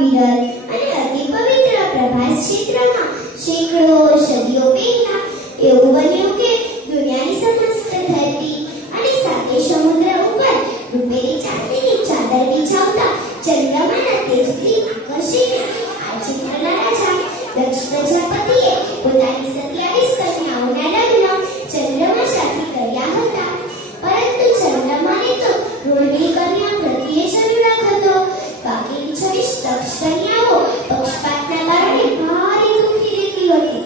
વિરલ અને અતિ પવિત્ર પ્રભાસ ક્ષેત્રમાં સેંકડો સદીઓ પહેલા એવું બન્યું કે દુનિયાની સમસ્ત ધરતી અને સાતે સમુદ્ર ઉપર રૂપેરી ચાંદીની ચાદર બિછાવતા ચંદ્રમાના તેજથી આકર્ષીને આ ચિત્રના રાજા દક્ષ પ્રજાપતિએ પોતાની 27 કન્યાઓના લગ્ન ચંદ્રમા સાથે કર્યા હતા. પરંતુ ચંદ્રમાને તો રોહિણી કન્યા પ્રત્યે જ અનુરાગ હતો. બાકીની 26 દક્ષ કન્યાઓ પક્ષપાતના કારણે ભારે દુઃખી રહેતી હતી.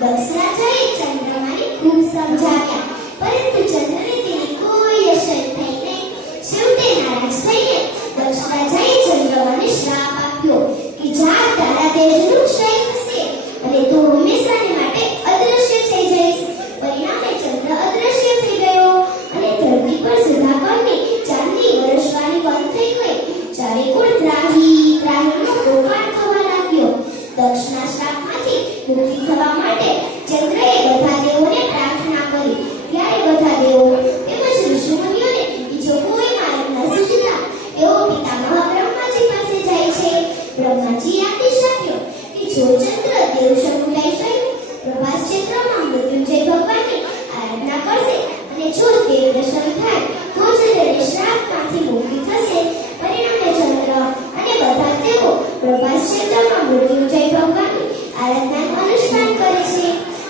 દક્ષ રાજાએ ચંદ્રમાને ખૂબ સમજાવ્યા, પરંતુ ચંદ્રને તેની કોઈ અસર થઈ નહીં. છેવટે નારાજ થઈને દક્ષ રાજાએ ચંદ્રમાને શ્રાપ આપ્યો કે જા, તારા તેજનું ક્ષય થશે અને તું હંમેશાને માટે અદૃશ્ય થઈ જઈશ. પરિણામે ચંદ્ર અદૃશ્ય થઈ ગયો અને ધરતી પર સુધાકરની ચાંદની વરસવાની બંધ થઈ ગઈ. ચારે કુળ ત્રાહીનો પોકાર થવા લાગ્યો. દક્ષના શ્રાપમાંથી મુક્તિ થવા માટે ચંદ્રએ બધા દેવોને પ્રાર્થના કરી. ત્યારે બધા દેવો તેમજ ઋષિમુનિઓને બીજો કોઈ માર્ગ ન સૂચતા તેઓ પિતામહ બ્રહ્માજી પાસે જાય છે. બ્રહ્માજીએ આદેશ આપ્યો કે જો ચંદ્ર દેવ સમુદાય સહિત પ્રભાસ ક્ષેત્રમાં મૃત્યુંજય ભગવાનની આરાધના કરશે અને જો દેવ દર્શન થાય તો જ તેને શ્રાપમાંથી મુક્તિ થશે. પરિણામે ચંદ્ર અને બધા દેવો પ્રભાસ ક્ષેત્રમાં મૃત્યુંજય ભગવાનની આરાધનાનું અનુષ્ઠાન કરે છે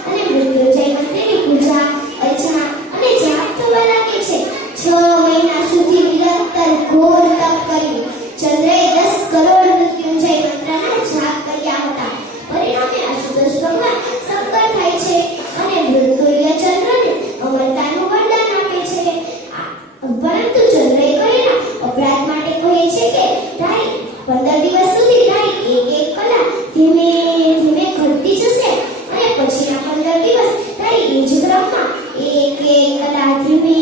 અને મૃત્યુંજય મંત્રની પૂજા અર્ચના અને જાપ થવા લાગે છે. 6 મહિના સુધી નિરંતર ઘોર તપ કર્યું. ચંદ્રએ 10 કરોડ મૃત્યુંજય મંત્રના જાપ કર્યા હતા. પરિણામે આશુતોષ ભગવાન સંકટ થાય છે અને મૃત્યુલ્ય ચંદ્રને અમરતાનું વરદાન આપે છે. પરંતુ ચંદ્રએ કરેલા અપરાધ માટે કહે છે કે તારી 15 દિવસ સુધી તારી એક કલા ધીમે ધીમે ઘટતી જશે અને પછીના 15 દિવસ તારી એ જ ક્રમમાં એક કલા ધીમે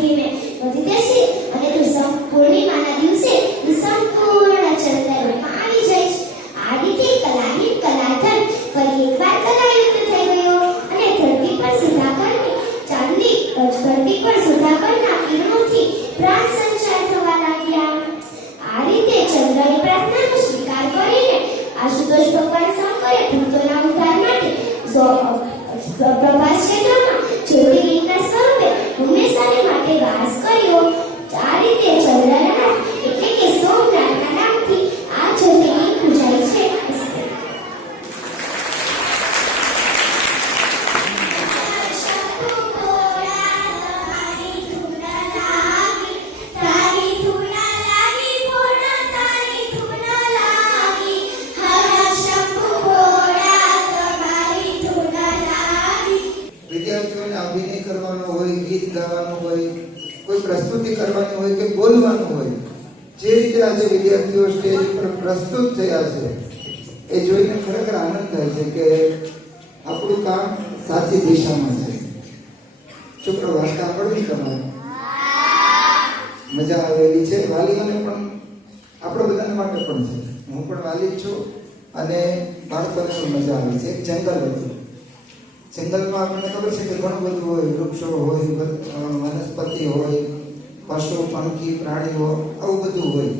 ધીમે વધી જશે અને તું પૂર્ણિમાના દિવસે સંપૂર્ણ ચંદ્રમાં આવી જઈશ. આ રીતે કલાહીન કલાધર ફરી એકવાર કલાયુક્ત થઈ ગયો અને ધરતી પર સુધાકરની ચાંદની ધરતી પર સુધાકરના કિરણોથી પ્રાણ સંચાર થવા લાગ્યા. આ રીતે ચંદ્રની પ્રાર્થનાનો સ્વીકાર કરીને આશુતોષ ભગવાન શંકરે ભક્તોના ઉદ્ધાર માટે પ્રભાસ ક્ષેત્રમાં જ્યોતિર્લિંગના સ્વરૂપે હંમેશાને માટે વાસ કર્યો. આ રીતે ચંદ્રનાથ એટલે કે સોમનાથના નામથી આ જ્યોતિર્લિંગ પૂજાય છે. વિદ્યાર્થીઓને અભિનય કરવાનો હોય, ગીત ગાવાનું હોય, કોઈ પ્રસ્તુતિ કરવાની હોય કે બોલવાનું હોય, જે રીતે આજે વિદ્યાર્થીઓ સ્ટેજ પર પ્રસ્તુત થયા છે એ જોઈને ખરેખર આનંદ થાય છે કે આપણું કામ સાચી દિશામાં છે. છોકરો વાત સાંભળવી તમારે મજા આવેલી છે. વાલીઓને પણ આપણો બધાના માટે પણ છે. હું પણ વાલી જ છું અને બાળકોને પણ મજા આવી છે. એક જંગલ હતું. જંગલમાં આપણને ખબર છે કે ઘણું બધું હોય, વૃક્ષો હોય, વનસ્પતિ હોય, પશુ પંખી પ્રાણીઓ, આવું બધું હોય.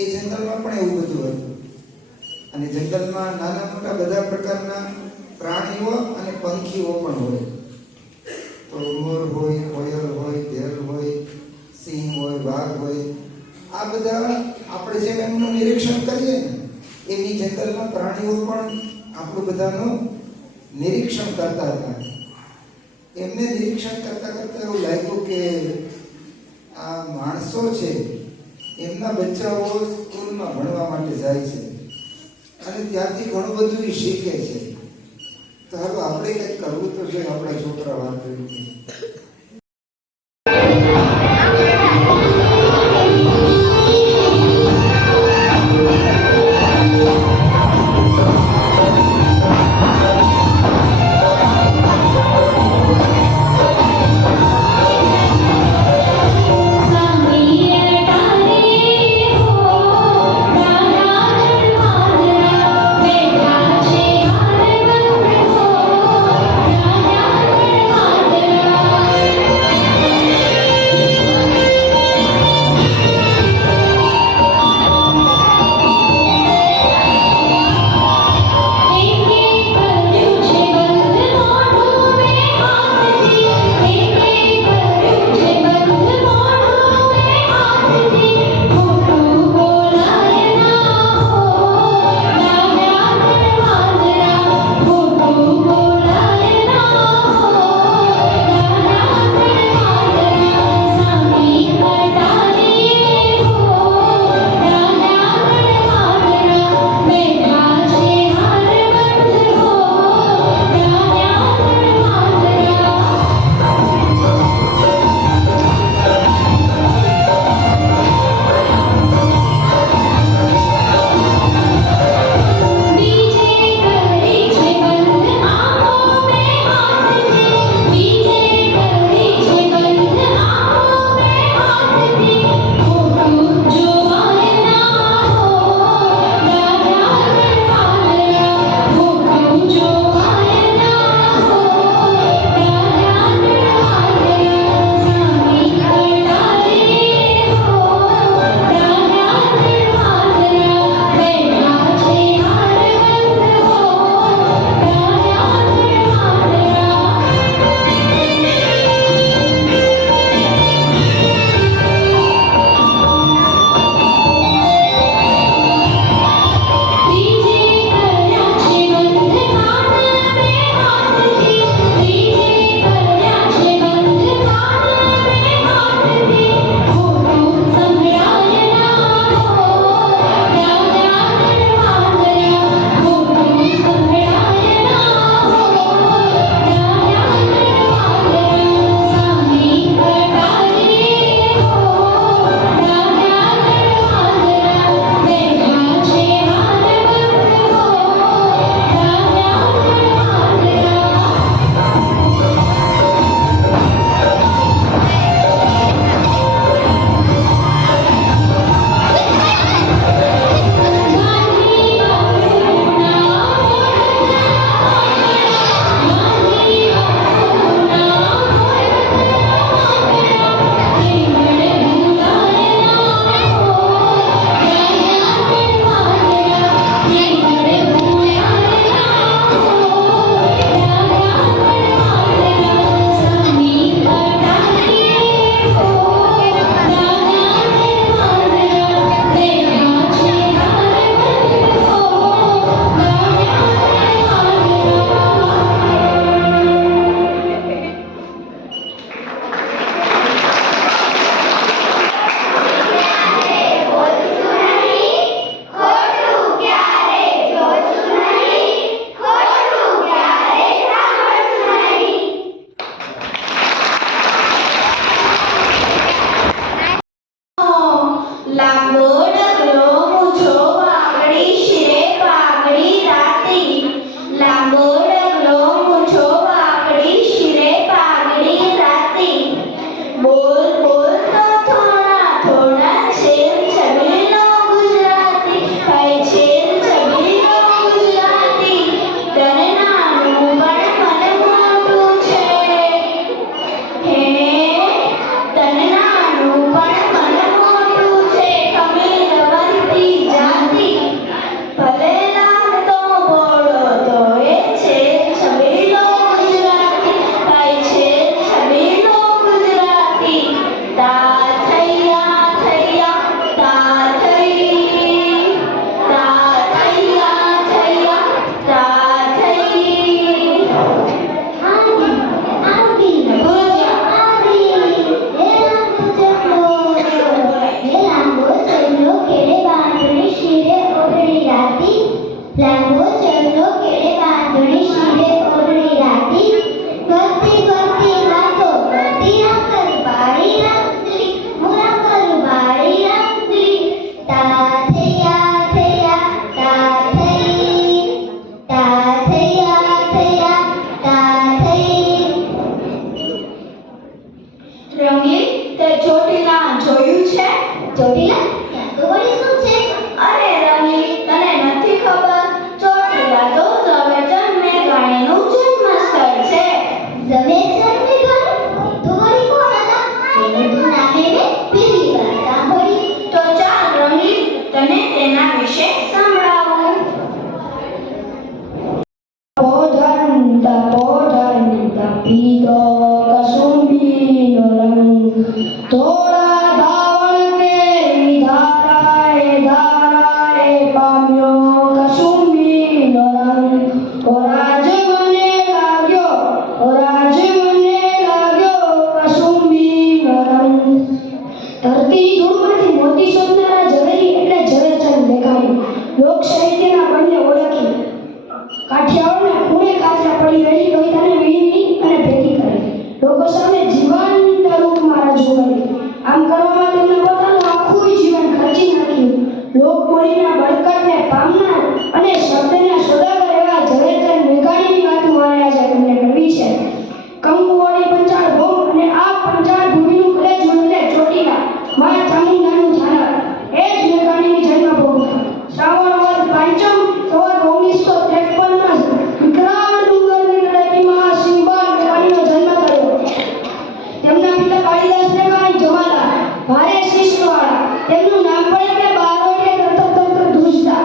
એ જંગલમાં પણ એવું બધું હતું અને જંગલમાં નાના મોટા બધા પ્રકારના પ્રાણીઓ અને પંખીઓ પણ હોય. તો મોર હોય, કોયલ હોય, ઢેલ હોય, સિંહ હોય, વાઘ હોય. આ બધા આપણે જેમ એમનું નિરીક્ષણ કરીએ ને એવી જંગલમાં પ્રાણીઓ પણ આપણું બધાનું નિરીક્ષણ કરતા હતા. એમને નિરીક્ષણ કરતા કરતા એવું લાગ્યું કે આ માણસો છે એમના બચ્ચાઓ સ્કૂલમાં ભણવા માટે જાય છે અને ત્યાંથી ઘણું બધું શીખે છે. તો હવે આપણે કંઈક કરવું તો જોઈએ આપણા છોકરા વાત કરી. વિશે સંભળાવું. પોઢંત પીતો કસુંબીનો રંગ થોડા ધાવણ કેરી ધારાએ ધારાએ પામ્યો કસુંબીનો રંગ. ઓ રાજ મને લાગ્યો કસુંબીનો રંગ. ધરતી ધૂળમાંથી મોતી શોધનારા ઝવેરી એટલે ઝવેરચંદ મેઘાણી લોક સાહિત્યના બળને ઓળખી કાઠિયાવાડના ખૂણે ખાચરા પડી રહેલી કવિતાને વીણી અને ભેગી કરી લોકો સામે જીવંત રૂપમાં રજૂ કરી. આમ કરવામાં તેમણે પોતાનું આખું જીવન ખર્ચી નાખ્યું. લોક બોલીના બળકટને પામનાર અને શબ્દના સોદાગર એવા ઝવેરચંદ મેઘાણીની વાત મારે આજે તમને કરવી છે. કંકુવાડી પંચાળ ભૂમ અને આ પંચાળ ભૂમિનું કલેજું એટલે ચોટીલા માં ચામુંડાનું ઝાલર એ જ મેઘાણીની જન્મભૂમિ. શ્રાવણ વદ પાંચમ સંવત 1953માં વિકરાળ ડુંગરની તળેટીમાં સિંહબાળ મેઘાણીનો જન્મ થયો. તેમના પિતા કાળીદાસ મેઘાણી જમાદાર ભારે શિસ્તવાળા. તેમનું નામ પણ એટલે બારોટે તંત્ર ધ્રુજતા.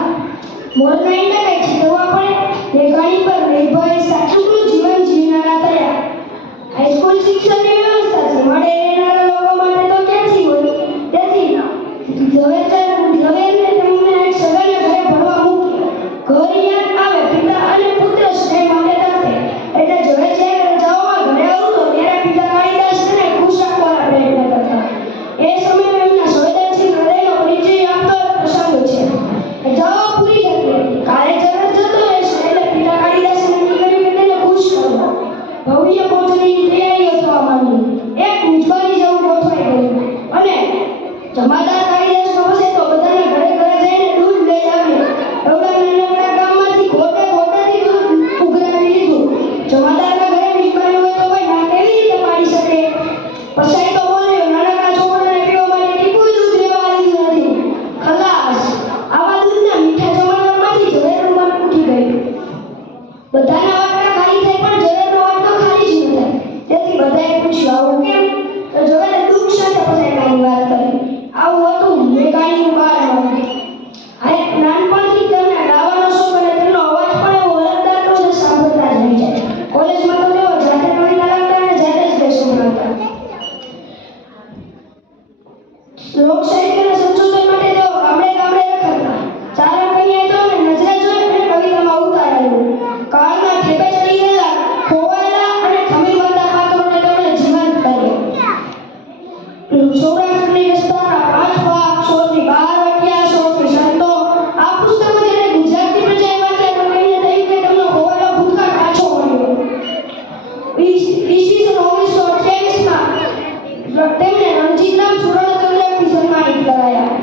મોરકાઈને કઈ જીતવા પડે મેઘાણી પર નિર્ભય સાચુકલું જીવન જીવનારા થયા. હાઈસ્કૂલ શિક્ષણની વ્યવસ્થા છે મળે રહેનારા લોકો માટે તો ક્યાંથી હોય. તેથી ઝવેરને તેમને એક સગાના ઘરે ભણવા મૂકી. ઘર યાદ આવે પિતા અને પુત્ર સ્નેહ માટે તરફે એટલે ઝવેર જ્યારે રજાઓમાં ઘરે આવતો ત્યારે પિતા કાળીદાસ તેને ખુશ રાખવાના પ્રયત્ન કરતા. એ સમયે એમના સંવેદનશીલ હૃદયનો પરિચય આપતો પ્રસંગ છે. રજાઓ પૂરી થતી હતી. કાલે ઝવેર જતો રહેશે એટલે પિતા કાળીદાસે નક્કી કર્યું કે તેને ખુશ કરવો. ભવ્ય ભોજનની તૈયારીઓ થવા માંડી. એક મિજબાની જેવું ગોઠવાઈ ગયું અને જમાદાર કાળીદાસનો પાસે તો બધાના ઘરે ઘરે જઈને દૂધ લઈ આવ્યો. એવડા નાનકડા ગામમાંથી ગોટેથી દૂધ ઉઘરાવી લીધું. જમાદારના ઘરે મિજબાની હોય તો કોઈ ના કેવી રીતે પાડી શકે. પછાઈ તો બોલ્યો નાનકડા છોકરાને પીવા માટે ટીપું દૂધ લેવા આવ્યું નથી. ખલાસ. આવા દૂધના મીઠા જમાદારમાંથી ઝવેરનું મન ઉઠી ગયું. બધાના વાટકા ખાલી થાય પણ ઝવેરનો વાટકો ખાલી જ ન થાય. તેથી બધાએ પૂછ્યું આવું કેમ? તો ઝવેરે દુઃખ સાથે પછાડવાની વાત કરી. આવું હતું મેઘાણીનું બાળપણ. નાનપણથી તેમને ગાવાનો શોખ અને તેમનો અવાજ પણ એવો અલગદાર હતો જે સાંભળતા જ રહી જાય. કોલેજમાં તો તેઓ જાતે કવિતા લખતા અને જાતે જ લેસન ભણાવતા. લોક સાહિત્યના સંશોધન માટે તેઓ ગામડે ગામડે રખડતા. ચારણ કન્યાએ તો એમને નજરે જોઈ અને કવિતામાં ઉતારેલું. કાળના ઠેપે ચડી ગયેલા ખોવાયેલા અને ખમી બનતા પાત્રોને તેમણે જીવંત કર્યા. સૌરાષ્ટ્રની વિસ્તારના 5 ભાગ 100થી 12 વાક્યા 100થી સંતો. આ પુસ્તકમાં જ્યારે ગુજરાતની પ્રજાએ વાંચ્યા તો એમને થયું કે તેમનો ખોવાયેલો ભૂતકાળ પાછો મળ્યો. ઈસવીસન 1928માં તેમને રણજીતરામ સુવર્ણચંદ્રકથી સન્માનિત કરાયા.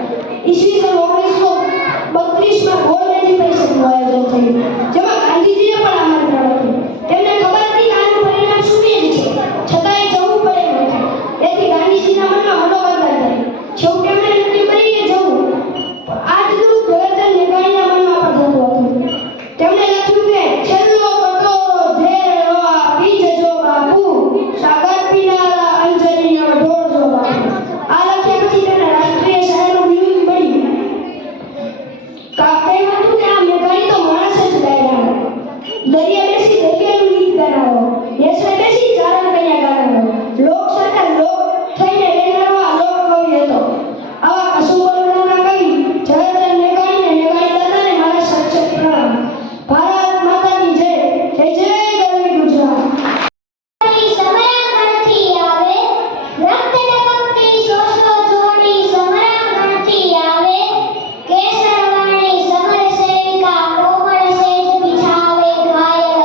ઈસવીસન 1932માં ગોલ્ડ એજ્યુકેશનનું આયોજન થયું જેમાં ગાંધીજીને પણ આમંત્રણ હતું. તેમને ખબર હતી કે આનું પરિણામ શૂન્ય જ છે છતાંય જવું પડે એમ હતું. તેથી ગાંધીજીના મનમાં મનોબળ થાય. છેવટે તેમણે નક્કી કરી કે જવું. આ જ દુઃખ ઝવેરચંદ મેઘાણીના મનમાં પણ થતું હતું. તેમણે લખ્યું કે છેલ્લો કટોરો ઝેર રવા પી જજો બાપુ સાગર પીનારા અંજલિને ઢોળજો બાપુ. આ લખ્યા પછી તેમને રાષ્ટ્રીય શાયરનું બિરુદ મળ્યું. કહેવાતું કે આ મેઘાણી તો માણસ જ ગાયનારો. દરિયા બેસી દરિયાનું ગીત ગાનારો. યશવે બેસી ચારણ કન્યા ગાનારો. લોક સાથે લોક થઈને રહેનારો આ લોક કવિ હતો. આવા કસુંબોના કવિ ઝવેરચંદ મેઘાણીને મેઘાણી દાદાને મારા સચ્ચે પ્રણામ. ભારત માતાની જય. જય જય ગરવી ગુજરાત. સમરાંગણથી આવે રક્ત ટપકતી શોષો જોડી સમરાંગણથી આવે કેસરવાણી સમર સેવિકા કોમળ સેજ બિછાવે ઘાયલ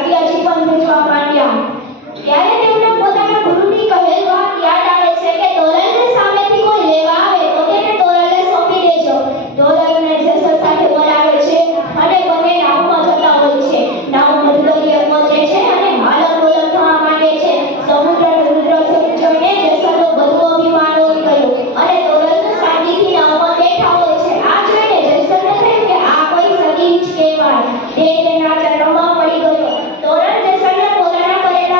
જાગ્યા જીવન ભજવા માંડ્યા. ત્યારે તેમને પોતાના ગુરુની કહેલ વાત યાદ આવે છે કે તોરલને સામેથી કોઈ લેવા આવે તો તેને તોરલને સોંપી દેજો. તોરલને જેસલ સાથે બોલાવે છે અને બંને નાવમાં જતા હોય છે. નાવ મધદરિયે પહોંચે છે અને હાલત ડોલક થવા માંડે છે. સમુદ્રનું રુદ્ર જોઈને જેસલનું બધું અભિમાન ઉડી ગયું અને તોરલ શાંતિથી નાવમાં બેઠા હોય છે. આ જોઈને જેસલને થયું કે આ કોઈ સદી જ કહેવાય. તે તેના ચરણોમાં પડી ગયો. તોરલ જેસલને પોતાના કરેલા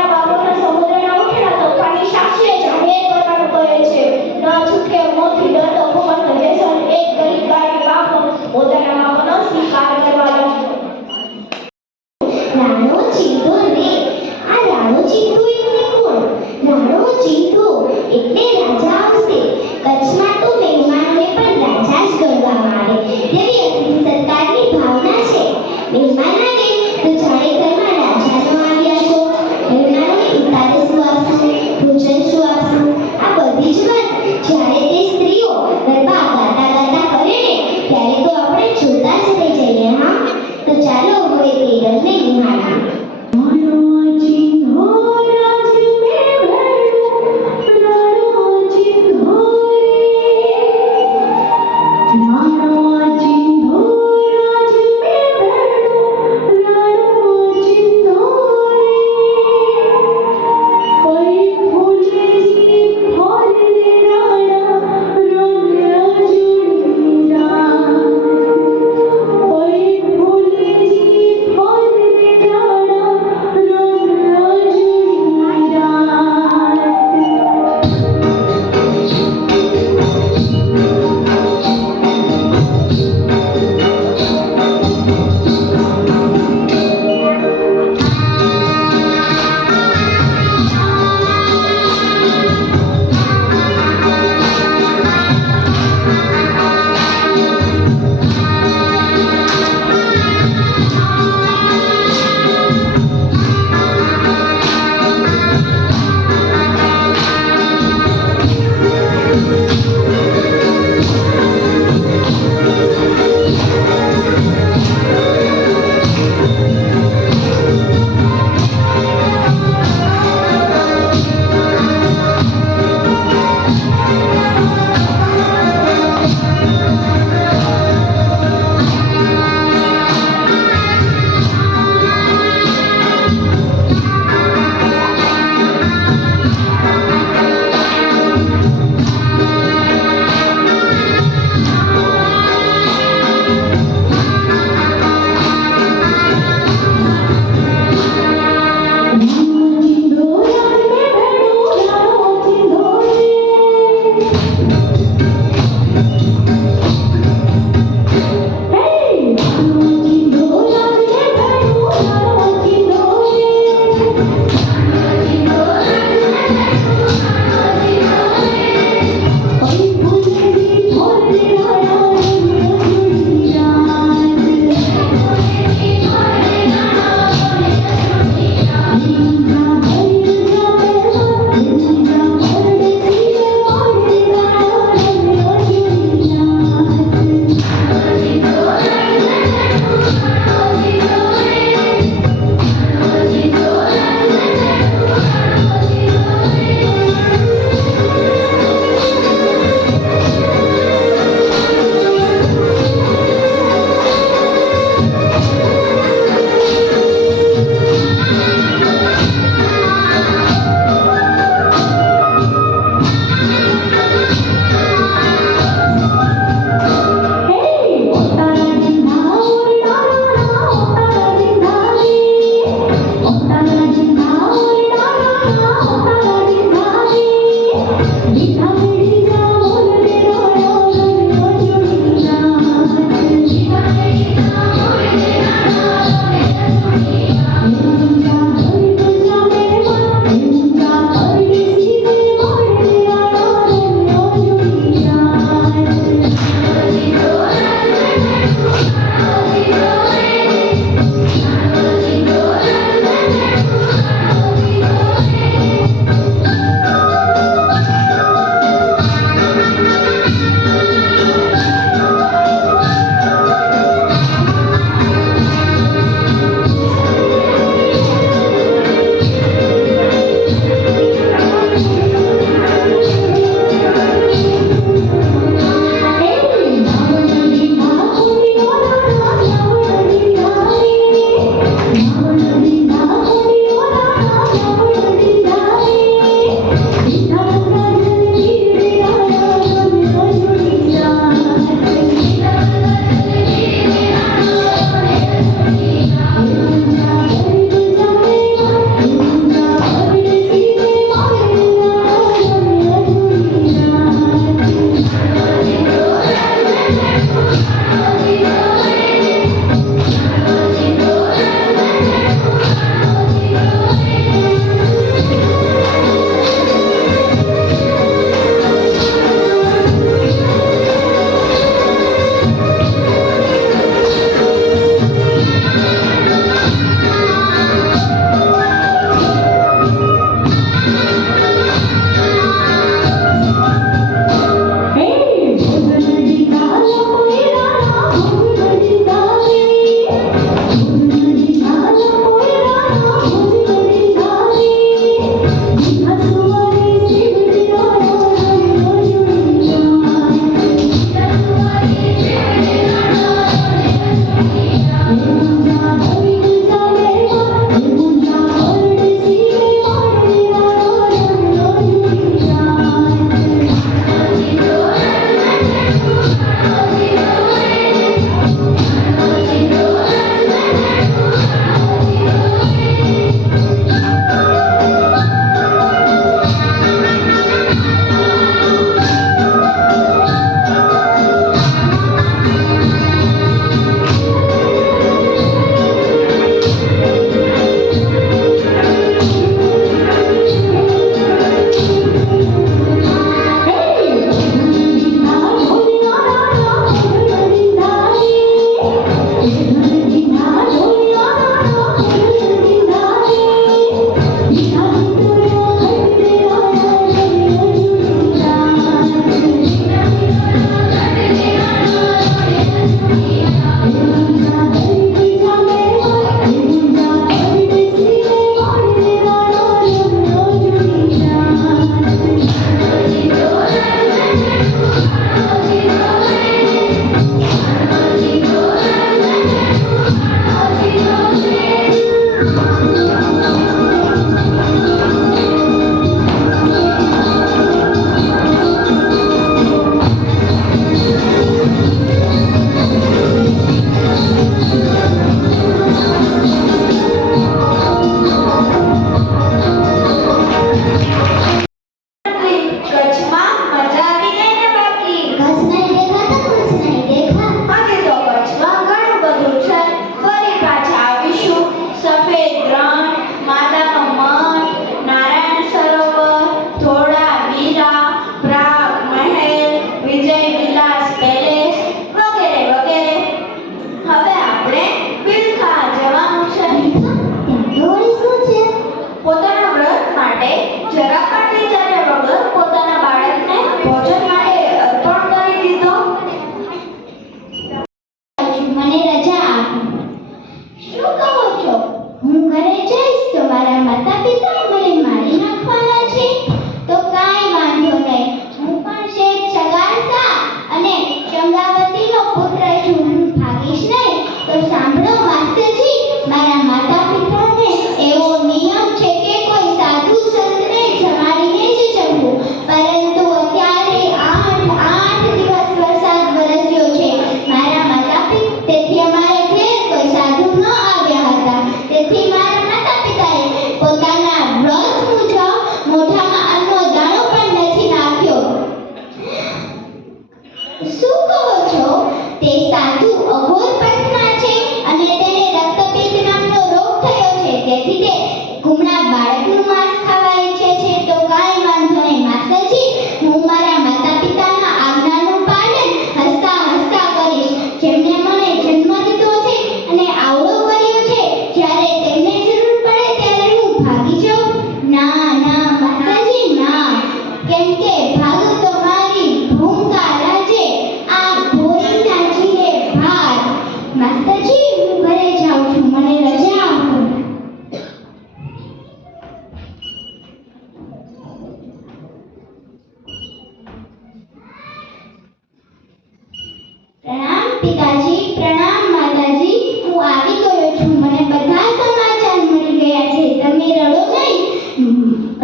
પિતાજી પ્રણામ માતાજી હું આવી ગયો છું મને બધા સમાચાર મળી ગયા છે તમે રડો નહીં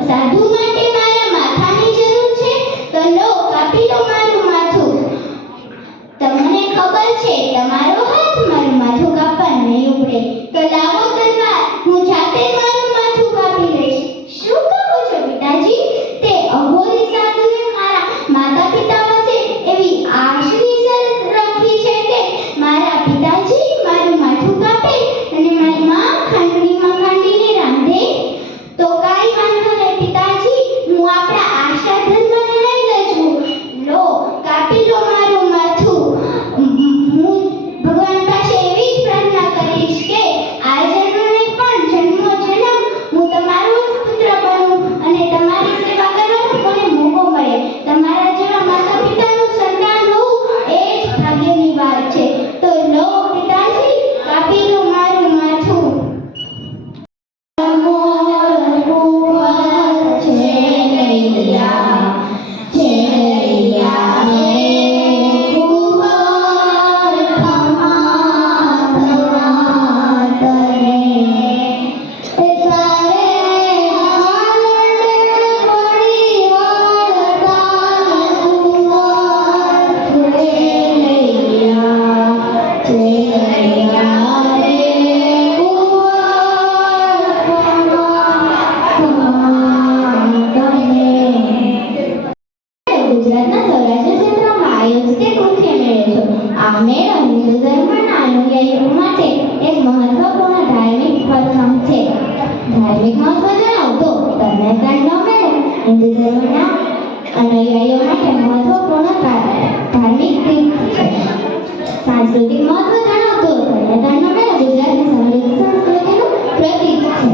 સાધુ માટે મારા માથાની જરૂર છે તો લો કાપી લો મારું માથું તમને ખબર છે તમારો હાથ મારું માથું કાપવા નહીં ઉપડે તો લાવો તલવાર હું જાતે મારું માથું કાપી લઈશ શું કહો છો પિતાજી તે અઘોરી સાધુએ મારા માતા પિતા વચ્ચે એવી આશરી શરત રાખી છે કે મારા પિતાજી મારું માથું કાપે અને મારી માં ખાંડણીમાં ખાંડીને રાંધે તો કાઈ વાંધો નહીં પિતાજી હું આપણા આશા ધર્મને લઈ લઉં છું લો કાપી લો મારું માથું હું ભગવાન પાસે એવી જ પ્રાર્થના કરીશ કે આ જન્મ નહીં પણ જન્મો જન્મ હું તમારો જ પુત્ર બનું અને તમારી સેવા કરવાનો મને મોકો મળે તમારા જેવા માતા પિતાનું સંતાન હોવું એ જ ભાગ્યની વાત છે તો લો પિતાજી કાપી લો મારું માથું ગુજરાતના સૌરાષ્ટ્ર ક્ષેત્રમાં આયોજિત એક મુખ્ય મેળો છે આ મેળો હિન્દુ ધર્મના અનુયાયીઓ માટે એક મહત્વપૂર્ણ ધાર્મિક પ્રસંગ છે ધાર્મિક મહત્વ જણાવતો તરણેતરનો મેળો હિન્દુ ધર્મના અનુયાયીઓ માટે મહત્વપૂર્ણ ધાર્મિક તીર્થ છે સાંસ્કૃતિક મહત્વ જણાવતો તરણેતરનો મેળો ગુજરાતની સમૃદ્ધ સંસ્કૃતિનું પ્રતીક છે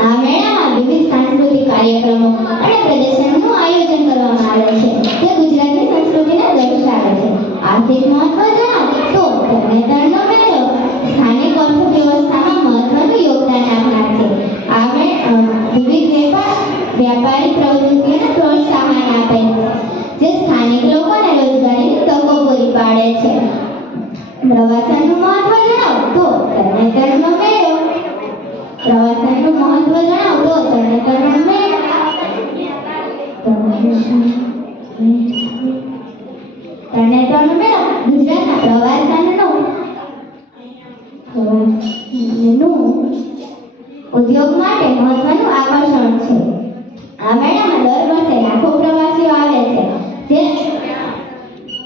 આ મેળામાં વિવિધ સાંસ્કૃતિક કાર્યક્રમો અને પ્રદર્શનનું આયોજન કરવામાં આવે છે જે ગુજરાતની સંસ્કૃતિને દર્શાવે છે આર્થિક મહત્વ જણાવો તો તરણેતરનો મેળો સ્થાનિક અર્થવ્યવસ્થામાં મહત્વનું યોગદાન આપનાર છે આ વિવિધ વ્યાપારી પ્રવૃત્તિઓને પ્રોત્સાહન આપે છે જે સ્થાનિક લોકોને રોજગારીની તકો પૂરી પાડે છે પ્રવાસનનું મહત્વ જણાવો તો તરણેતરનો મેળો પ્રવાસનનું મહત્વ જણાવો તો તરણેતરનો મેળો તરણેતરનો મેળો ગુજરાતના પ્રવાસનનું ઉદ્યોગ માટે મહત્વનું આકર્ષણ છે આ મેળામાં દર વર્ષે લાખો પ્રવાસીઓ આવે છે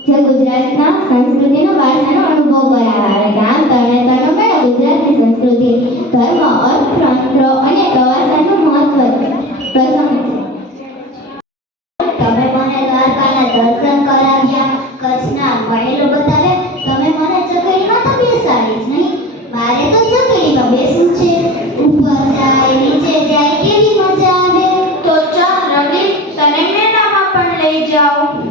જે ગુજરાતના સંસ્કૃતિનો વારસાનો અનુભવ કરાવે છે આમ તરણેતરનો મેળો ગુજરાતની સંસ્કૃતિ ધર્મ અર્થતંત્ર અને પ્રવાસનનું મહત્વ પ્રસંગ છે તમે મને દ્વારકાના દર્શન કરાવ્યા કચ્છના વહેલો બતાવે તમે મને ચકડીમાં તો બેસાડી જ નહીં મારે તો ચકડીમાં બેસવું છે ઉપર જાય નીચે જાય કેવી મજા આવે તો ચાલ રવિ તને મેળામાં પણ લઈ જાઉં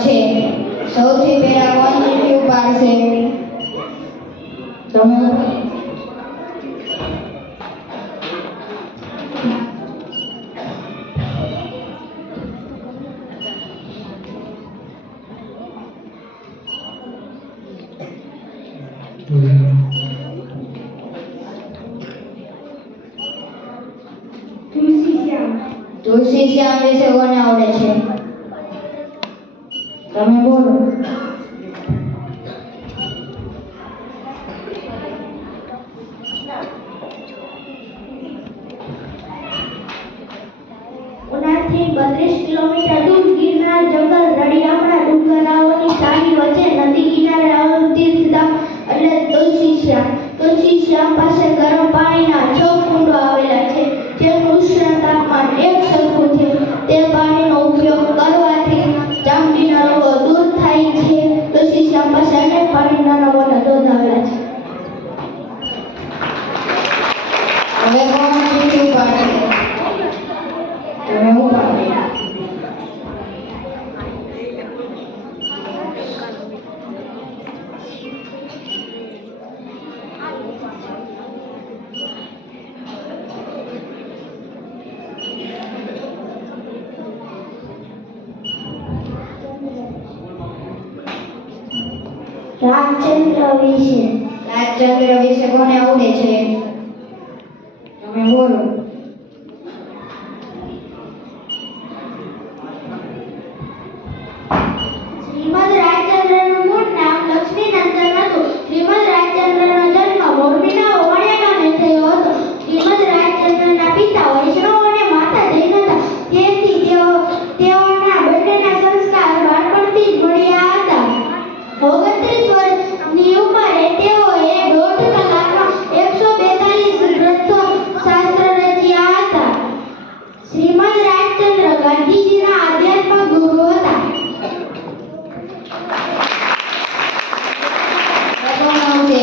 છે. સૌથી પહેલા કોણ ચીઠી ઉપાડશે? તમે તુલસી શ્યામ વિશે કોને આવડે છે? તમે બોલો. ઉનાથી 32 કિલોમીટર દૂર ગિરનાર જંગલ રળિયામણા ડુંગરાઓની ટાળી વચ્ચે નદી કિનારે આવેલું તીર્થધામ એટલે તુલસી શ્યામ. તુલસી શ્યામ પાસે ગરમ પાણીના 6 કુંડો આવેલા છે, જેનું ઉષ્ણ તાપમાન એક સરખું છે. તે પાણીનો ઉપયોગ કરવાથી ચામડીના રોગો દૂર થાય છે. તુલસી શ્યામ પાસે અનેક પાણીના રોગોના ધોધ આવેલા છે. હવે કોણ ચીઠી ઉપાડશે? તમે ઉપાડો. રાજચંદ્ર વિશે કોને આવડે છે? તમે બોલો. શ્રીમદ રાજચંદ્રનું મૂળ નામ લક્ષ્મીનંદન હતું. શ્રીમદ રાજચંદ્રનો જન્મ મોરબીના ઓવાળિયા ગામે થયો હતો. શ્રીમદ રાજચંદ્રના પિતા વૈષ્ણવ અને માતા જૈન હતા. તેથી તેઓના બંનેના સંસ્કાર બાળપણથી જ મળ્યા હતા. 29 વર્ષની ઉંમરે તેઓએ 1.5 કલાકમાં 142 ગ્રંથો શાસ્ત્ર રચ્યા હતા. શ્રીમદ રાજચંદ્ર ગાંધીજીના આધ્યાત્મ ગુરુ હતા. કોણ આવશે?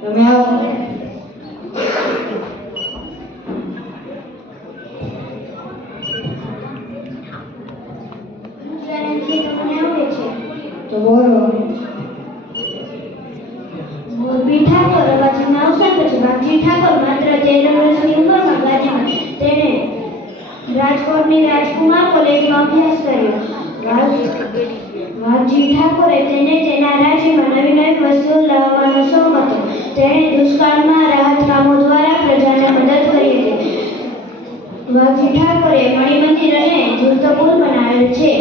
તમે આવો. તો બોલો. મોરબી ઠાકોર અગાસીમાં અવસાન પછી વાઘજી ઠાકોર માત્ર 13 વર્ષની ઉંમરમાં ગાદીમાં. તેણે રાજકોટની રાજકુમાર કોલેજમાં અભ્યાસ કર્યો. વાઘજી ઠાકોરે તેને તેના રાજ્યમાં નવી નવી વસ્તુઓ લાવવાનો શોખ હતો. તેણે દુષ્કાળમાં રાહત કામો દ્વારા પ્રજાને મદદ કરી હતી. વાઘજી ઠાકોરે મણિમંદિર અને ઝૂલતો પુલ બનાવેલ છે.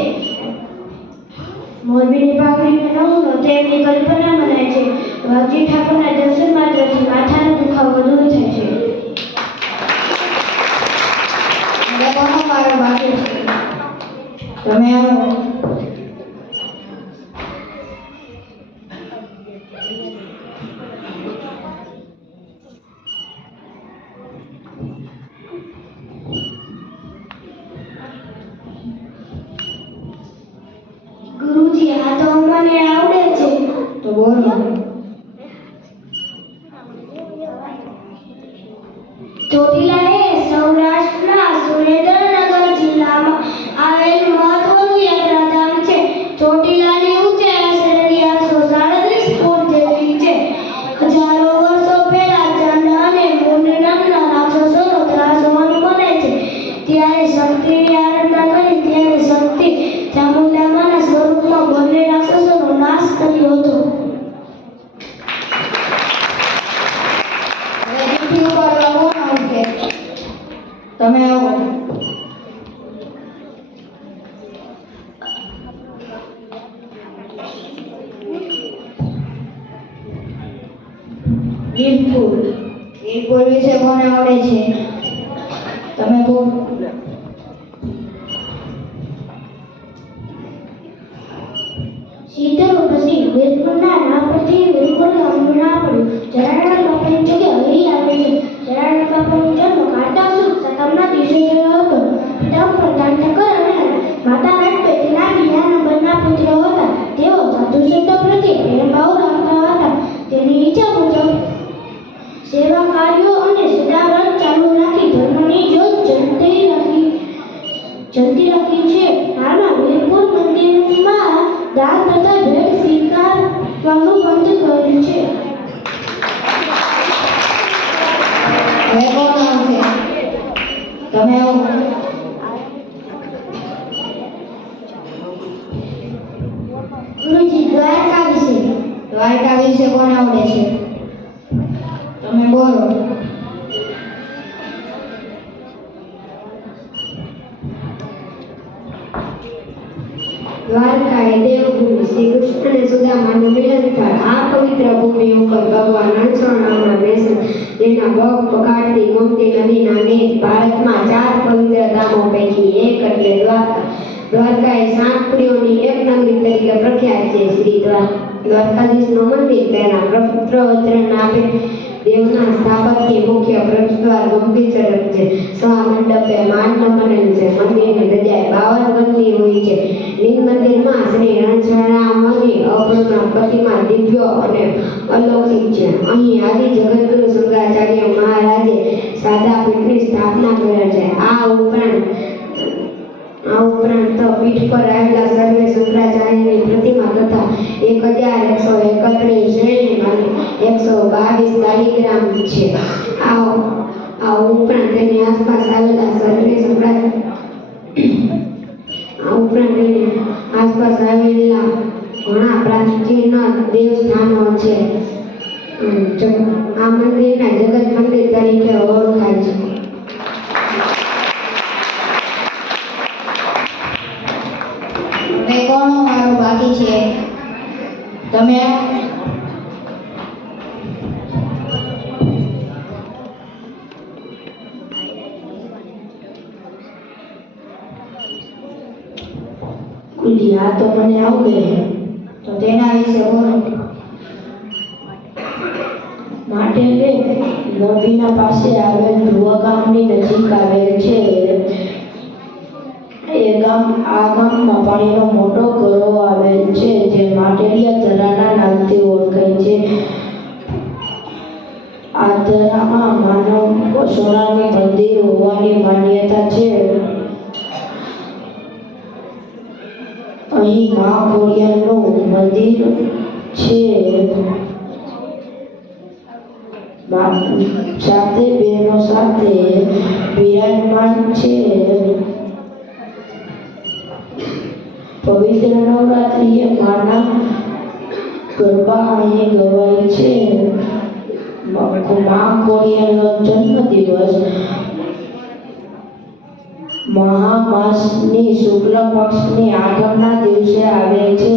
મોરબીની પાઘડીનો નમૂનો તેમની કલ્પના મનાય છે. વાઘજી ઠાકોરના દર્શન માત્રથી માથાનો દુખાવો દૂર થાય છે. હવે કોનો વારો બાકી છે? તમે આવો. ગુરુજી, આ તો મને આવડે છે. તો બોલો. ચોટીલા એ સૌરાષ્ટ્રના સુરેન્દ્રનગર જિલ્લામાં આવેલ મહત્વનું યાત્રાધામ છે. ચોટીલાની ઊંચાઈ આશરે 1137 ફૂટ જેટલી છે. હજારો વર્ષો પહેલા ચંડ અને મૂંડ નામના રાક્ષસોનો ત્રાસ હોવાનું બને છે. ત્યારે શક્તિની આરાધના કરી ત્યારે શક્તિ ચામુંડામાના સ્વરૂપમાં બંને રાક્ષસોનો નાશ કર્યો હતો. હવે ચીઠી ઉપાડવા કોણ આવશે? તમે આવો. વીરપુર. વીરપુર વિશે કોને આવડે છે? તમે બોલો. સીધો પછી વીરપુરના નામ પરથી વીરપુર ગામનું નામ પડ્યું. જરાણા બાપાની જગ્યા અહીં આવે છે. જરાણા બાપાનો જન્મ કારતક સુદ સાતમના દિવસે થયો હતો. પિતા પ્રધાન ઠાકર અને માતા નાટપે તેના બીજા નંબરના પુત્ર હતા. તેઓ સાધુ સંતો પ્રત્યે પ્રેમભાવ રાખતા હતા. તેની ઈચ્છા મુજબ સેવા કાર્યો અને સદાવ્રત ચાલુ રાખી ધર્મની જ્યોત જલતી રાખી છે. હાલમાં વીરપુર દાન તથા ભેટ સ્વીકારવાનું બંધ કર્યું છે. હવે કોણ આવશે? તમે આવો. ગુરુજી, દ્વારકા વિશે. દ્વારકા વિશે કોને આવડે છે? તમે બોલો. દ્વારકા એ દેવભૂમિ, શ્રી કૃષ્ણ અને સુદામાનું મિલન સ્થળ. આ પવિત્ર ભૂમિ ઉપર ભગવાન નરસિંહના બેસન જેના પગ પખાડતી ગોમતી નદીના નીર. ભારતમાં 4 પવિત્ર ધામો પૈકી એક એટલે દ્વારકા. દ્વારકા એ સાંકળીઓની એક નગરી તરીકે પ્રખ્યાત છે. શ્રી દ્વારકાધીશનું મંદિર તેના પવિત્ર વજ્રના દેવના સ્થાપત્ય મુખ્ય પ્રવેશદ્વાર ગંભીર છે. મંડપે માંડવ બનેલ છે. મંદિરની ધજાએ 52 ગજની હોય છે. લિંગ મંદિરમાં શ્રી નરસિંહની અપૂર્ણ પ્રતિમા દિવ્ય અને અલૌકિક છે. અહીં આદિ જગતગુરુ શંકરાચાર્ય મહારાજે સાદા પીઠની સ્થાપના કરેલ છે. આ ઉપરાંત પીઠ પર આવેલા સર્વે શંકરાચાર્યની પ્રતિમા તથા 1131 શૈલી અને 122 શાલિગ્રામ છે. આ ઉપરાંત તેની આસપાસ આવેલા ઘણા પ્રાચીન દેવસ્થાનો છે. આ મંદિરના જગત મંદિર તરીકે ઓળખાય છે. હવે કોનો વારો બાકી છે? તમે ગુરુજી, આ તો મને આવડે. તો તેના વિશે બોલો. માટે નદીના પાસે આવેલ ધ્રુવ ગામની નજીક આવેલ છે. આ ગામમાં પાણીનો મોટો ગરો આવેલ છે, જે માટેલિયા ધરાના નામથી ઓળખાય છે. આ ધરામાં માનવ સોનાનું મંદિર હોવાની માન્યતા છે. અહીં મા ખોડિયારનું મંદિર છે. સાથે બહેનો સાથે બિરાજમાન છે. પવિત્ર નવરાત્રિએ માના ગરબા અહીં ગવાય છે. મા ખોડિયારનો જન્મદિવસ મહામાસની શુક્લ પક્ષની 8મના દિવસે આવે છે.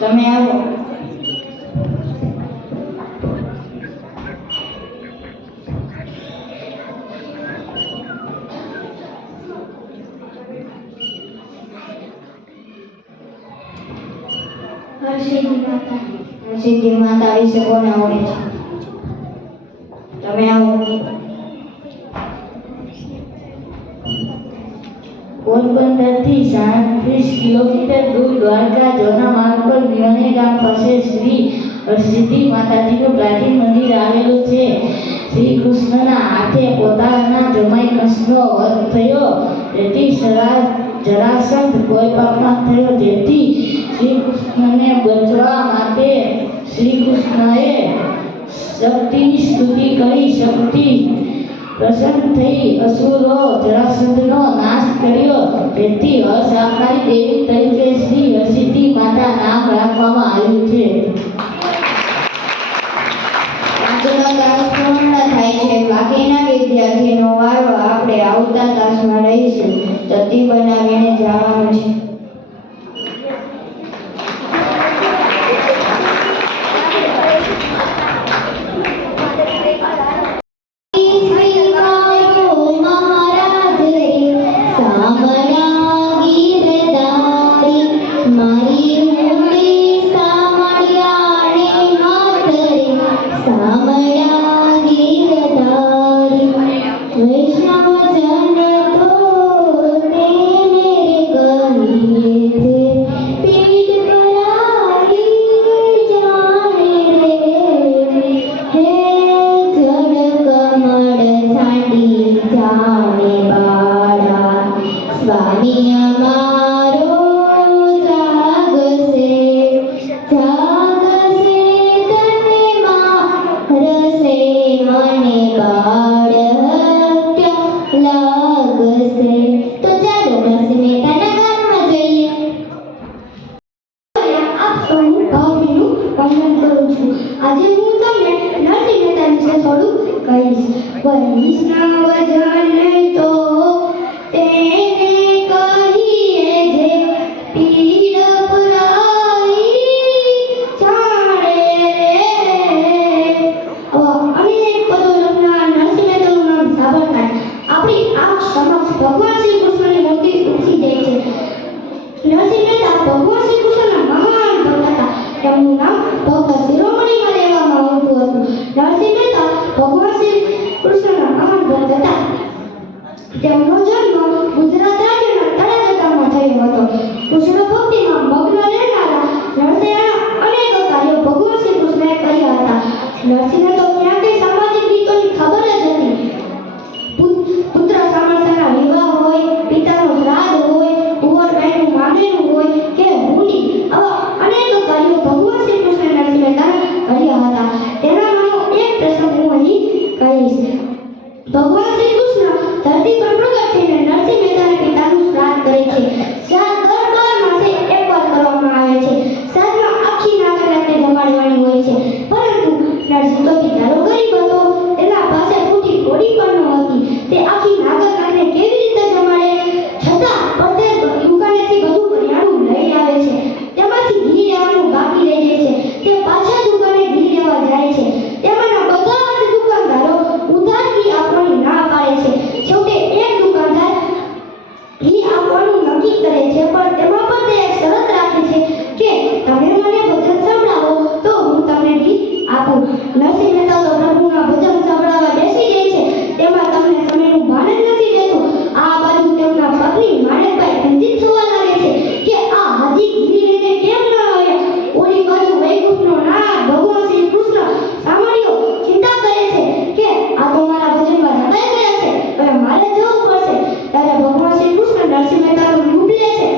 તમે આવો. હરસિદ્ધિ માતા વિશે કોને આવડે છે? તમે આવો. પોરબંદરથી 37 કિલોમીટર દૂર દ્વારકા જવાના માર્ગ પર નિર્ણય ગામ પાસે શ્રી હરસિદ્ધિ માતાજીનું પ્રાચીન મંદિર આવેલું છે. શ્રી કૃષ્ણના હાથે પોતાના જમાઈ કંસનો વધ થયો, તેથી જરાસંધ કોઈ પાપમાં થયો, જેથી શ્રી કૃષ્ણને બચવા માટે શ્રી કૃષ્ણએ શક્તિની સ્તુતિ કરી. શક્તિ પ્રસન્ન થઈ અસુરો જરાસંધનો નાશ કર્યો, તેથી અસાકારી દેવી તરીકે શ્રી હરસિદ્ધિ માતા નામ રાખવામાં આવ્યું છે. આજનો તાસ પૂર્ણ થાય છે. બાકીના વિદ્યાર્થીનો વારો આપણે આવતા તાસમાં રહીશું. તતી બનાવીને જવાનું છે. વૈષ્ણવ જન તો તેને રે તેમનો જન્મ ગુજરાત રાજ્યના તળાજામાં થયો હતો. કૃષ્ણ ભક્તિમાં મગ્ન રહેનારા નરસિંહના અનેક કાર્યો ભગવાન શ્રી કૃષ્ણએ કર્યા હતા. નરસિંહને તો ક્યાં કઈ સામાજિક રીતોની ખબર જ હતી. પુત્ર સામરસાના વિવાહ હોય, પિતાનો શ્રાદ્ધ હોય, કુંવરબાઈનું માંગેલું હોય કે હુંડી, આવા અનેક કાર્યો ભગવાન શ્રી કૃષ્ણ નરસિંહ મહેતાએ કર્યા હતા. તેનામાંનો એક પ્રસંગ હું અહીં કહીશ. ભગવાન શ્રી કૃષ્ણ ધરતી પર પ્રગટ થઈને નરસિંહ મહેતાના પિતાનું શ્રાદ્ધ કરે છે. શ્રાદ્ધ દર 12 માસે એકવાર કરવામાં આવે છે. શ્રાદ્ધમાં આખી નાગરિકને જમાડવાની હોય છે. પરંતુ નરસિંહ તો બિચારો ગરીબ હતો. તેના પાસે પૂરતી ઘોડી પણ નહોતી. તે આખી નાગરિકને કેવી રીતે જમાડે? છતાં પોતે દુકાનેથી બધું કરિયાણું લઈ આવે છે. તેમાંથી ઘી લેવાનું બાકી રહી જાય છે. તે પાછા દુકાને ઘી લેવા જાય છે. તેમાંના બધા જ દુકાનદારો ઉધાર ઘી આપવાની ના પાડે છે. છેવટે એક દુકાનદાર ઘી આપવાનું નક્કી કરે છે, પણ તેમાં પણ તે એક શરત રાખે છે કે તમે મને ભજન સંભળાવો તો હું તમને ઘી આપું. નરસિંહ મહેતા તો પ્રભુના ભજન સંભળાવવા બેસી જાય છે. તેમાં તમને સમયનું ભાન જ નથી રહેતું. આ બાજુ તેમના પત્ની માણેકબાઈ ચિંતિત થવા લાગે છે કે આ હાજી ઘી લઈને કેમ ન આવ્યા. ઓલી બાજુ વૈકુંઠનો નાથ ભગવાન શ્રી કૃષ્ણ સાંભળ્યો ચિંતા કરે છે કે આ તો મારા ભજનમાં રડાઈ ગયા છે, હવે મારે જવું પડશે. ત્યારે ભગવાન શ્રી કૃષ્ણ નરસિંહ મહેતાનું રૂપ લે છે.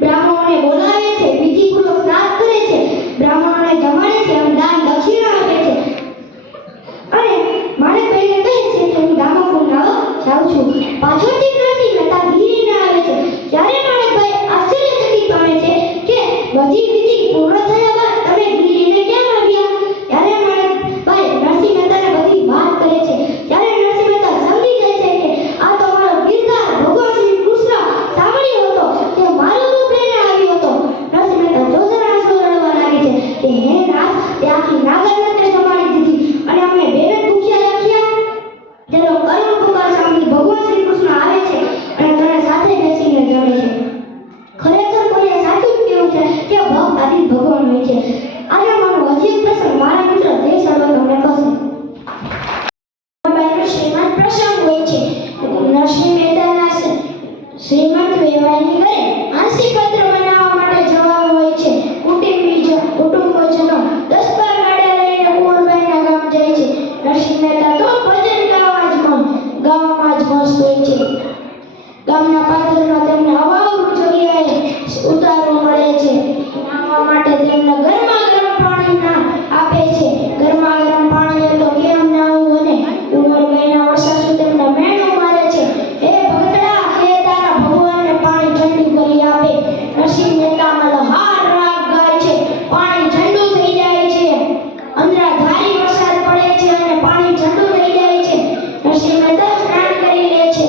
બ્રાહ્મણોને બોલાવે છે, વિધિપૂર્વક શ્રાદ્ધ કરે છે, બ્રાહ્મણોને જમાડે છે અને દાન દક્ષિણા આપે છે. અને માણેકબાઈને કહે છે કે હું દામાકુંડ નાવા જાઉં છું. પાછળથી નરસિંહ મહેતા ઘી લઈને આવે છે. જ્યારે માણેકબાઈ આશ્ચર્યચકિત પામે છે કે બધી વિધિ પૂર્ણ થયા બાદ તમે ઘી લઈને કેમ આવ્યા? ત્યારે માણેકબાઈ નરસિંહ મહેતાને બધી વાત કરે છે. ત્યારે નરસિંહ મહેતા સમજી જાય છે કે આ તો મારો ગિરધાર ભગવાન શ્રી કૃષ્ણ સાંભળ્યો હતો કે મારું રૂપ લઈને આવ્યો હતો. નરસિંહ મહેતા જોજના આંસુ રડવા લાગે છે કે હે નાથ, તે આખી નાગરને જમાડી દીધી અને અમને બેને ભૂખ્યા રાખ્યા. તેનો કરુણ પુકાર સાંભળી ભગવાન શ્રી કૃષ્ણ આવે છે અને તેને સાથે બેસીને જમે છે. ખરેખર કોઈએ સાચું કહ્યું છે કે ભક્ત આદિ ભગવાન હોય છે. આનામાંનો હજી એક પ્રસંગ મારા મિત્ર જય સર્વ તમને કહશે. બાઈનો શ્રીમંત પ્રસંગ હોય છે. નરસિંહ મહેતાના શ્રીમંત વેવાઈની ઘરે આંશિક પત્ર બનાવવા માટે જવાનું હોય છે. કુટુંબીજો 10-12 ગાડા લઈને કુંવરબાઈના ગામ જાય છે. નરસિંહ મહેતા તો ભજન ગાવામાં જ મસ્ત હોય છે. ગામના પાદરમાં તેમને અવાવરૂ જગ્યાએ ઉતારો મળે છે. નાહવા માટે તેમને ગરમા ગરમ પાણી આપે છે. ગરમા ગરમ પાણી તો કેમ નાહવું? અને કુંવરબાઈના વસાસુ તેમને મેણું મારે છે. હે ભગતડા, હે તારા ભગવાનને પાણી ઠંડુ કરી આપે. નરસિંહ મહેતા મલ્હાર રાગ ગાય છે. પાણી ઠંડુ થઈ જાય છે. અંધાધારી વરસાદ પડે છે અને પાણી ઠંડુ થઈ જાય છે. નરસિંહ મહેતા સ્નાન કરી લે છે.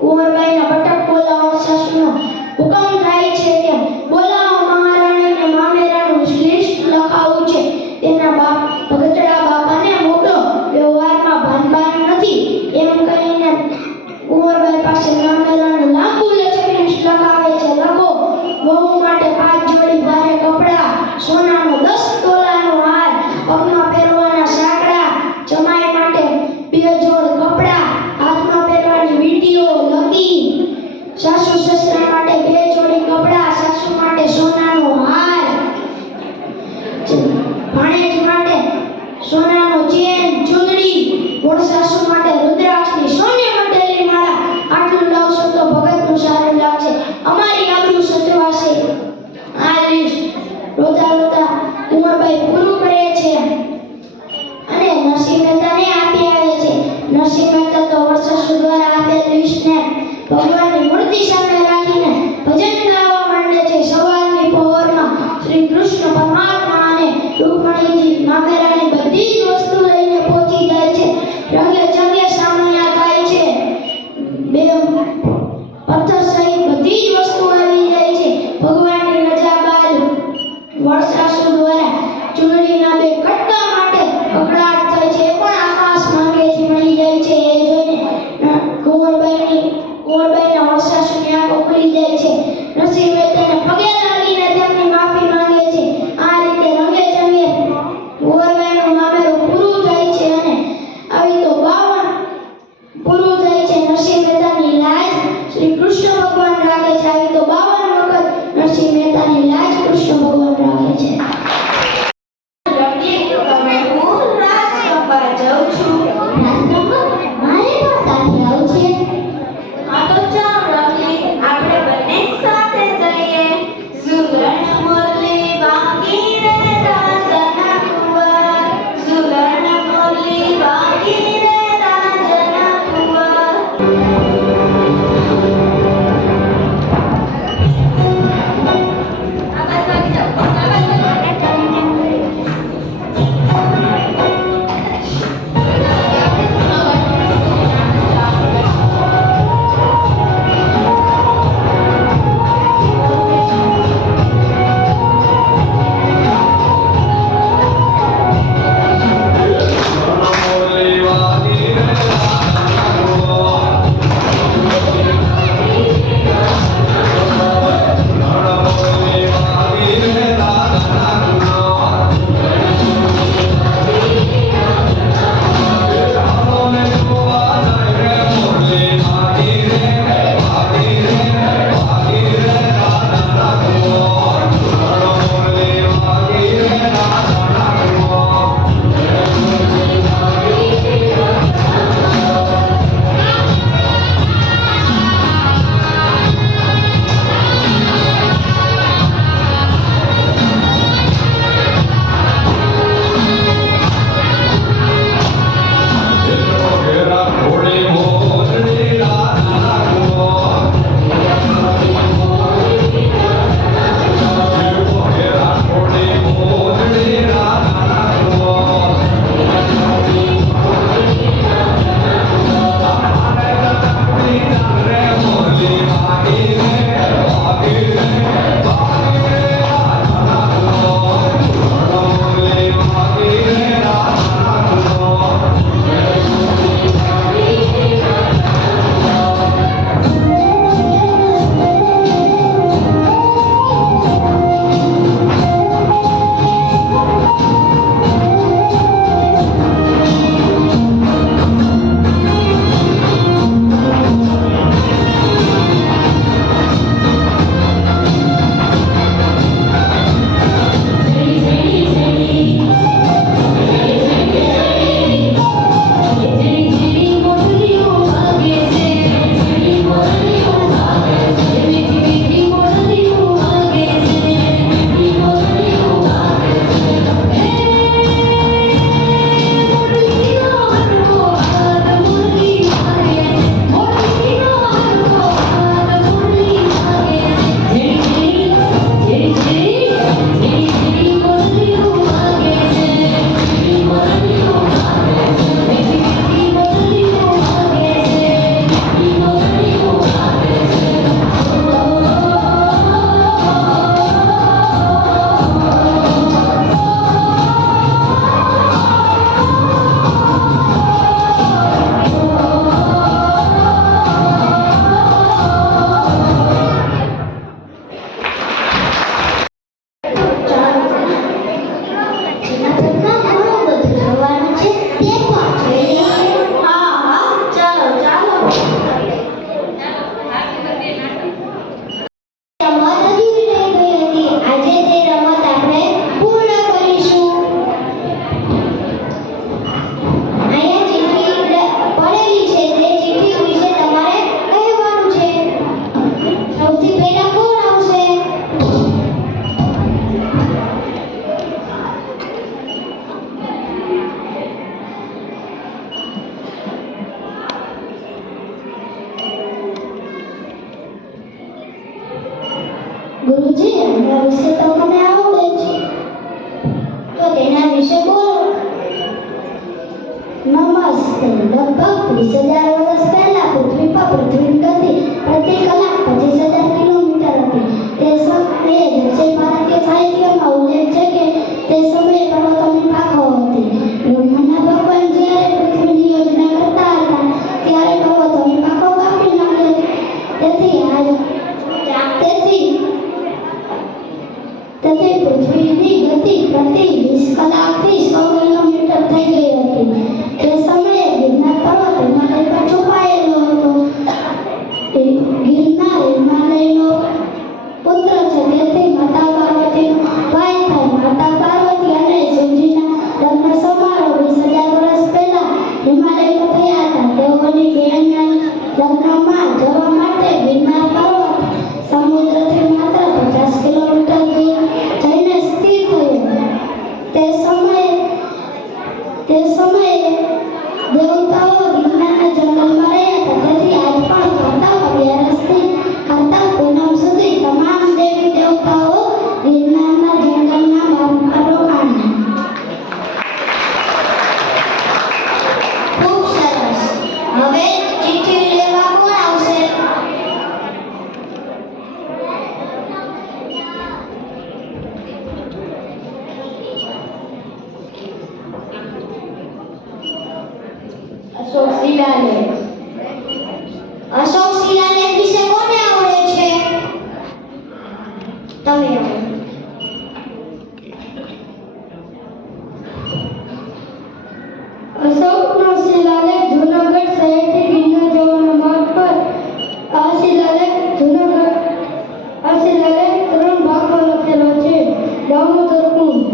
કુંવરબાઈના બટક બોલાવો સાસુનો હુકમ થાય છે કે બોલાવો મહારાણીને મામેરાનું લિસ્ટ લખાવું છે. તેના ભગતડા બાપાને મોકલો, વ્યવહારમાં ભાન નથી. એમ કહીને કુંવરબાઈ પાસે મામેરાનું લાંબુ લચક લિસ્ટ લખાવે છે. લખો, વહુ માટે 5 જોડી ભારે કપડાં, સોનાનો 10 તોલાનો હાર, પગમાં પહેરવાના સાંકડા, જમાઈ માટે 2 જોડ કપડાં, હાથમાં પહેરવાની વીંટીઓ, લકી, સાસુ સસરા માટે 2 જોડી કપડાં, સાસુ માટે સોનાનો હાર, ભાણેજ માટે સોનાનો ચેન, ચૂંદડી, મોડ સાસુ માટે રુદ્રાક્ષની સોને મઢેલી માળા. આટલું લાવશો તો ભગતનું સારું લાગશે, અમારી આબરૂ સચવાશે. આ લિસ્ટ રોતા રોતા કુંવરબાઈ પૂરું કરે છે અને નરસિંહ મહેતાને આપી આવે છે. નરસિંહ મહેતા તો વરસાસુ દ્વારા આપેલ લિસ્ટને ભગવાનની મૂર્તિ સામે રાખીને ભજન ગાવા માંડે છે. સવારની પહોરમાં શ્રી કૃષ્ણ પરમાત્મા અને રૂકમણીજી મામેરાની બધી જ વસ્તુ લઈને પહોંચી જાય છે. રંગે ચંગે સામૈયા થાય છે. 2 પથ્થર સહિત બધી જ વસ્તુ આવી જાય છે. ભગવાનની રજા બાદ વરસાસુ દ્વારા ચૂંદડીના 2 કટકા માટે કકડાટ થાય છે. પણ આકાશ માંગેથી મળી જાય છે. એ જોઈને કુંવરબાઈના વરસાસુની ગુરુજી, આના વિશે તો મને આવડે છે. તો તેના વિશે બોલો. નમસ્તે. લગભગ 20,000 વર્ષ પહેલા પૃથ્વી પર પૃથ્વીની ગતિ પ્રતિ કલાક 25,000 કિલોમીટર હતી. તે સમયે દક્ષિણ ભારતીય સાહિત્યમાં ઉલ્લેખ છે કે તે સમયે પર્વતોની પાંખો હતી. બ્રહ્માના ભગવાન જ્યારે પૃથ્વીની યોજના કરતા હતા ત્યારે પર્વતોની પાંખો કાપી નાખી હતી. તેથી પૃથ્વીની ગતિ પ્રતિ 20 કલાકથી 100 કિલોમીટર થઈ ગઈ હતી. તે સમયે ગિરનાર પર્વત હિમાલય પર છુપાયેલો હતો. ગિરનાર હિમાલયનો પુત્ર છે, તેથી માતા પાર્વતીનો ભાઈ થાય. માતા પાર્વતી અને શિવજીના લગ્ન સમારોહ 20,000 વર્ષ પહેલા હિમાલયમાં થયા હતા. તેઓની બહેનના લગ્નમાં જવા માટે ગિરનાર પર્વત સમુદ્રથી માત્ર 50 કિલોમીટર દૂર જઈને સ્થિર થયો. તે સમયે દેવતાઓ ગિરનારના જંગલમાં રહ્યા હતા. તેથી આજ પણ કરતા અગિયારસથી કરતા પૂનમ સુધી તમામ દેવી દેવતાઓ ગિરનારના જંગલના માર્ગમાં રોકાણા. ખૂબ સરસ. હવે ચિઠ્ઠી લેવા કોણ આવશે? અશોક શિલાલેખ. અશોક શિલાલેખ વિશે કોને આવડે છે? તમે આવો. અશોકનો શિલાલેખ જૂનાગઢ શહેરથી ગિરનાર જવાના માર્ગ પર. આ શિલાલેખ 3 ભાગમાં લખેલો છે. દામોદર કુંડ.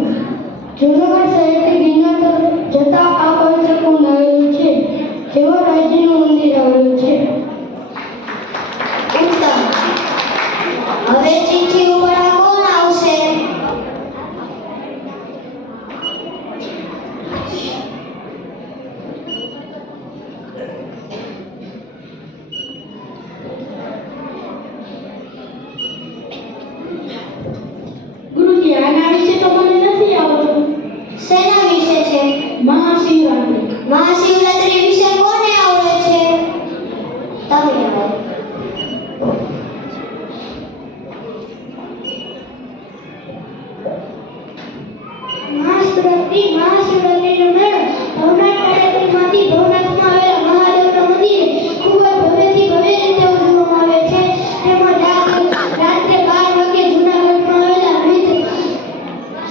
જૂનાગઢ શહેરથી ગિરનાર તરફ જતા આ પવિત્ર કુંડ આવેલું છે, જેમાં રાયજીનું મંદિર આવેલું છે. ઉત્તમ. હવે ચિઠ્ઠી ઉપાડવા કોણ આવશે? ગુરુજી, આના વિશે તો મને નથી આવડતું. શેના વિશે છે? મહાશિવરાત્રિ. મહાશિવરાત્રી વિશે કોને આવડે છે? તમે આવો. મહાશિવરાત્રીનો મેળો ભવનાથ નગરમાંથી ભવનાથમાં આવેલા મહાદેવના મંદિરે ખૂબ જ ભવ્યથી ભવ્ય રીતે ઉજવવામાં આવે છે. તેમાં રાત્રે 12 વાગે જૂનાગઢમાં આવેલા વિવિધ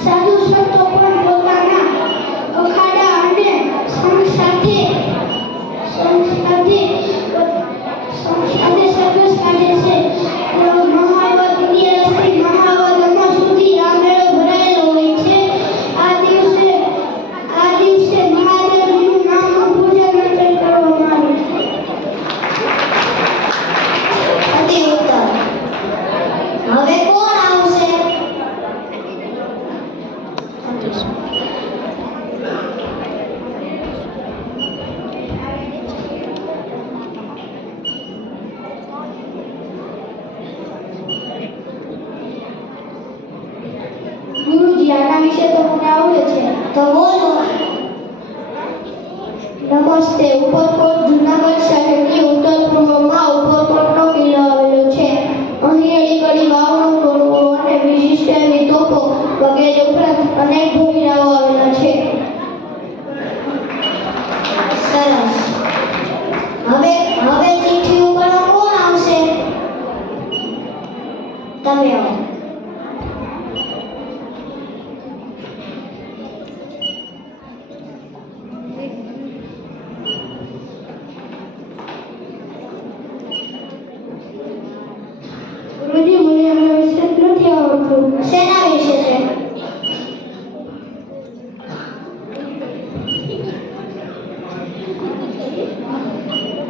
સાધુ સંતો પણ પોતાના અખાડા અને સંઘ સાથે સરઘસ કાઢે છે. મહાવત ઇતિહાસથી મહાવતમાં સુધી આ મેળો ભરાયેલો હોય છે. આ દિવસે મહાદેવજીનું નામનું પૂજન અર્ચન કરવામાં આવે છે. અતિ ઉત્તમ. હવે કોણ આવશે? ગુરુજી, આના વિશે તો મને આવડે છે. તો બોલો. નમસ્તે. ઉપરકોટ જૂનાગઢ શહેરની ઉત્તર પૂર્વમાં ઉપરકોટનો કિલ્લો આવેલો છે. અહીં અડીકડી વાવનો ટોળવો અને વિશિષ્ટ એવી તોપો વગેરે ઉપરાંત અનેક ભોયરાઓ આવેલા છે. સરસ. હવે ચિઠ્ઠી ઉપાડવા કોણ આવશે? તમે આવો. ગુરુજી, મને આના વિશે નથી આવડતું. શેના વિશે છે?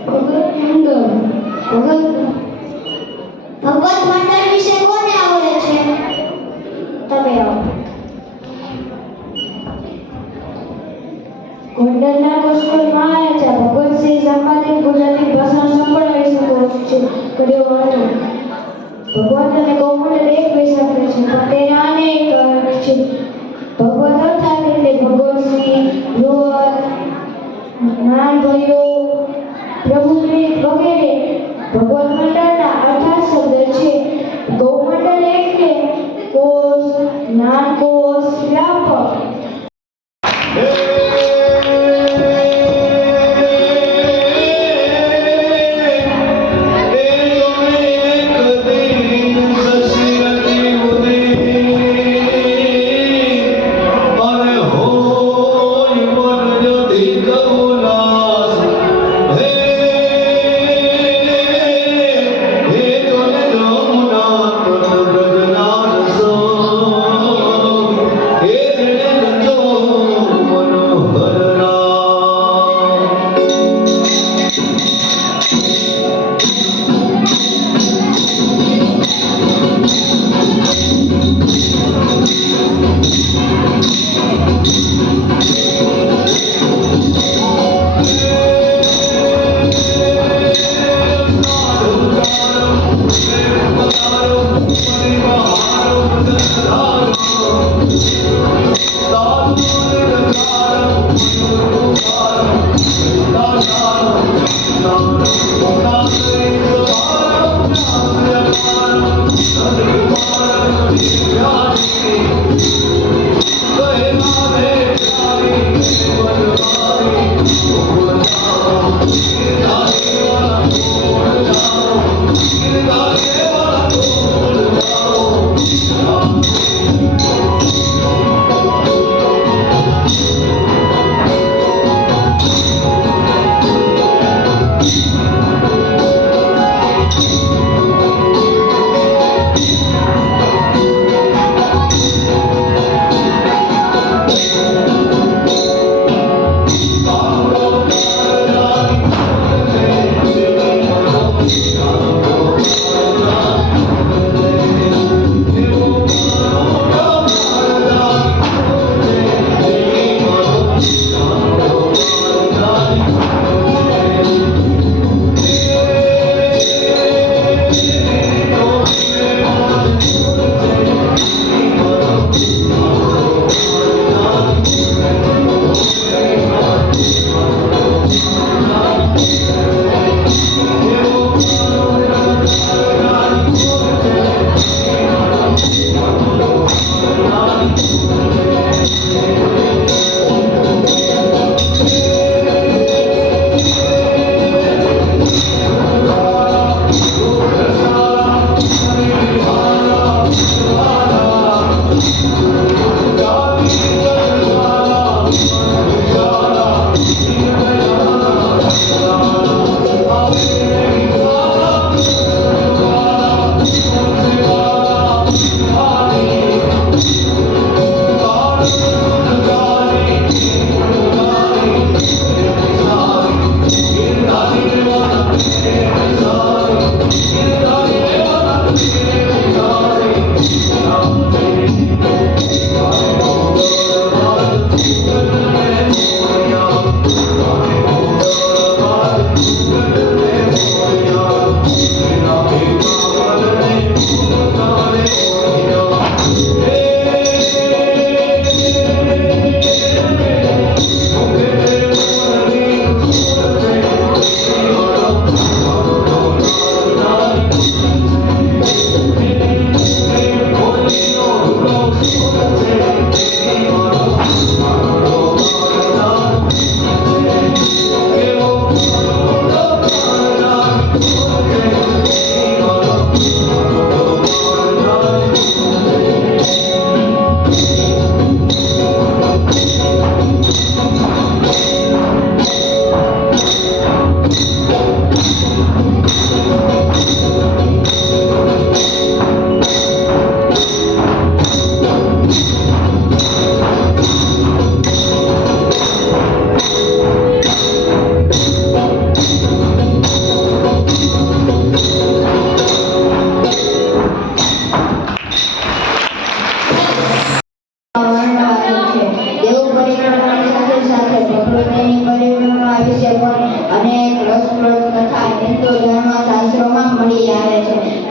ભગત મંડળ. ભગવત મંડળ વિશે કોને આવડે છે? તમે આવો. ગોંડલના પુષ્કળમાં આવ્યા છે. ભગવતસિંહ સંપાદિત ગુજરાતી ભાષા સંભળાવી શકો છો. કર્યો હતો. ભગવાન તને ગૌમંડળ એક પૈસા કરે છે પણ તેના અનેક અર્થ છે. ભગવત અર્થાત એટલે ભગવાન શ્રી રોહન નાનભાઈઓ પ્રભુશ્રી વગેરે ભગવત મંડળના અર્થાત શબ્દ છે. ગૌમંડળ એટલે કોષ, જ્ઞાનકોષ, વ્યાપક.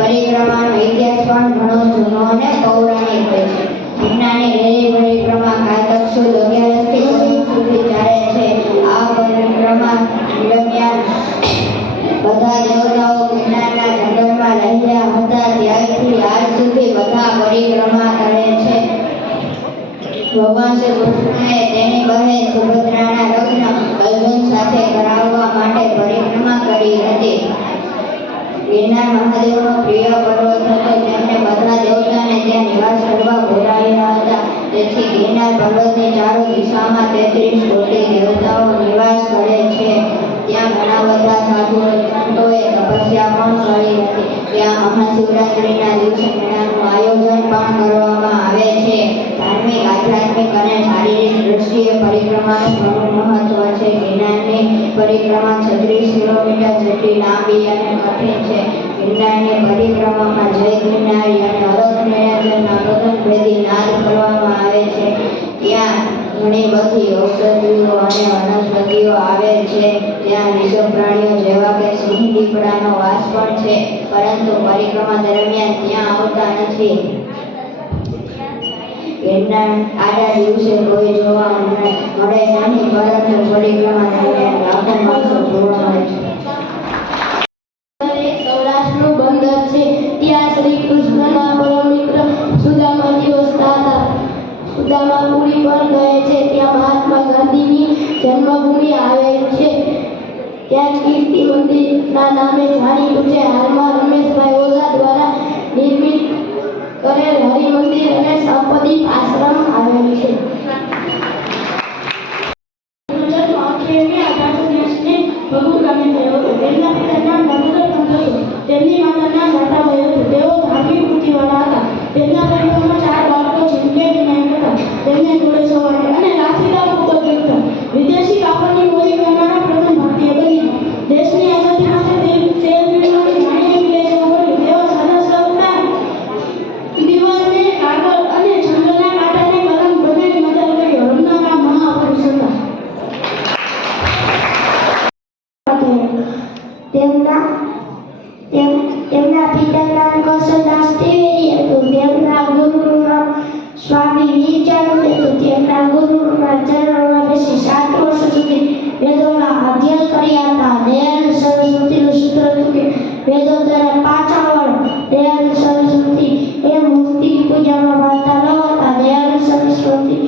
પરિક્રમાનો ઇતિહાસ પણ ઘણો જૂનો અને પૌરાણિક હોય છે. વિજ્ઞાની રેલી પરિક્રમા કારતક સુદ 11 થી 19 સુધી ચાલે છે. આ પરિક્રમા દરમિયાન બધા દેવતાઓ ગિરનારના જંગલમાં રહ્યા હતા. ત્યારથી આજ સુધી બધા પરિક્રમા કરે છે. ભગવાન શ્રી કૃષ્ણએ તેની બહેન સુભદ્રાના લગ્ન અર્જુન સાથે કરાવવા માટે પરિક્રમા કરી હતી. ગિરનાર મહાદેવનો પ્રિય પર્વત હતો. તેમને બધા દેવતાને ત્યાં નિવાસ કરવા બોલાવ્યા હતા. તેથી ગિરનાર પર્વતની ચારો દિશામાં 33 કોટી દેવતાઓ નિવાસ કરે છે. ત્યાં ઘણા બધા સાધુ સંતોએ તપસ્યા પણ કરી હતી. ત્યાં મહાશિવરાત્રિના દિવસે મેળાનું આયોજન પણ કરવામાં આવે છે. ધાર્મિક, આધ્યાત્મિક અને શારીરિક દ્રષ્ટિએ પરિક્રમાનું ઘણું મહત્વ છે. ગિરનારની પરિક્રમા 36 કિલોમીટર જેટલી લાંબી અને કઠિન છે. ગિરનારની પરિક્રમામાં જય ગિરનારી અને અલગ નિરંજનના ગગનભેદી નાદ કરવામાં આવે છે. ત્યાં ઘણી બધી ઔષધિઓ અને વનસ્પતિઓ આવે છે. ત્યાં વિષ પ્રાણીઓ જેવા કે સિંહ, દીપડાનો વાસ પણ છે, પરંતુ પરિક્રમા દરમિયાન ત્યાં આવતા નથી. ગિરનાર આડા દિવસે કોઈ જોવા મળે નહીં, પરંતુ પરિક્રમા દરમિયાન લાખો માણસો જોવા મળે છે. સૌરાષ્ટ્રનું બંદર છે. ત્યાં શ્રી કૃષ્ણના પરમ મિત્ર સુદામાજી વસતા હતા. સુદામા પુરી પણ કહે છે. ત્યાં મહાત્મા ગાંધીની જન્મભૂમિ આવેલ છે. ત્યાં કીર્તિ મંદિરના નામે જાણીતું છે. હાલમાં રમેશભાઈ ઓઝા દ્વારા નિર્મિત કરેલ હરિમંદિર અને સંપદિત આશ્રમ આવેલ છે. ભગુ ગામે થયો હતો. તેમના પિતાનું નામ દામોદર પંત હતું. તેમની માતાનું નામ રાધાબાઈ હતું. તેઓ ધાર્મિક વૃત્તિવાળા હતા. તેમના પરિવારમાં 4 બાળકો જીવકે વિનાયક હતા. તેમને ઘોડેસવારી અને લાઠીદાળ ખૂબ જ હતા. વિદેશી કાપડની મોરી કરનારા પ્રથમ ભારતીય બન્યા. દેશની આઝાદી માટે તેલ મેળવવાની ઘણી વિલેજો પડી. તેઓ સાદા સૌના દીવાલને કાગળ અને જંગલના કાંટાને કલમ બનાવી મદદ કરી રમનારા મહાપુરુષ હતા. તેમના પિતાનું નામ કૌશલદાસ ત્રિવેદી હતું. તેમના ગુરુનું નામ સ્વામી વીરચંદ હતું. તેમના ગુરુના ચરણોમાં બેસી 7 વર્ષ સુધી વેદોના અધ્યયન કર્યા હતા. દયાનંદ સરસ્વતીનું સૂત્ર હતું કે વેદો દ્વારા પાછા વળો. દયાનંદ સરસ્વતી એ મૂર્તિની પૂજામાં માનતા ન હતા. દયાનંદ સરસ્વતી